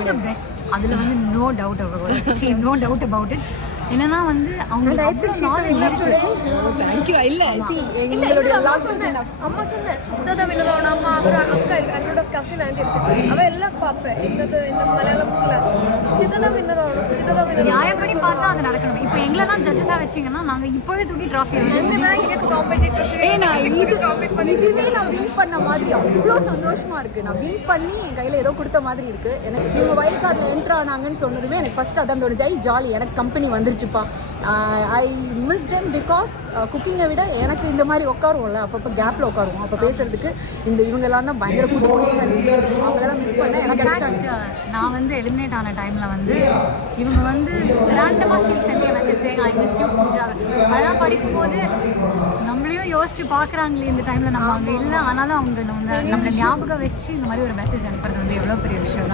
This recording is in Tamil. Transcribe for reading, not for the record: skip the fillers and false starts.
அவங்க பெஸ்ட், அதுல வந்து நோ டவுட் அபவுட் இட். என்னன்னா வந்து அவங்க நாலேஜ் இருக்கு. தேங்க்யூ. இல்ல எங்களுடைய அம்மா சொன்னேன் சுத்ததா வினோட அம்மா அப்புறம் அக்கா என்னோட கசின் ஆண்டி இருக்கு, அவ எல்லாம் பார்ப்பேன் இந்த மலையாளத்துல சுத்ததா வினோட நியாயப்படி பார்த்தா அது நடக்கணும். இப்போ எங்களெல்லாம் ஜட்ஜஸா வச்சிங்கன்னா நாங்க இப்பவே தூக்கி ட்ராஃபி இதுவே நான் வின் பண்ண மாதிரி அவ்வளோ சந்தோஷமா இருக்கு. நான் வின் பண்ணி என் கையில ஏதோ கொடுத்த மாதிரி இருக்கு. எனக்கு இவங்க வைல்ட் கார்டில் என்ட்ரு ஆனாங்கன்னு சொன்னதுமே எனக்கு ஃபர்ஸ்ட் அதான் தோணுச்சு, ஜாலி எனக்கு கம்பெனி வந்துருச்சுப்பா. ஐ மிஸ் தெம் பிகாஸ் குக்கிங்கை விட எனக்கு இந்த மாதிரி உட்காருவோம்ல, அப்பப்போ கேப்பில் உட்காருவோம், அப்போ பேசுறதுக்கு இந்த இவங்கெல்லாம் தான் பயங்கர அவங்களெல்லாம் மிஸ் பண்ண எனக்கு. நான் வந்து எலிமினேட் ஆன டைம்ல வந்து இவங்க வந்து ரேண்டமா she'll sent me message saying I miss you Pooja. அதெல்லாம் படிக்கும்போது நம்மளையும் யோசிச்சு பார்க்குறாங்களே இந்த டைம்ல நம்ம அங்கே இல்லை, ஆனாலும் அவங்க நம்மளை ஞாபகம் வச்சு இந்த மாதிரி ஒரு மெசேஜ் அனுப்புறது வந்து எவ்வளோ பெரிய விஷயம்.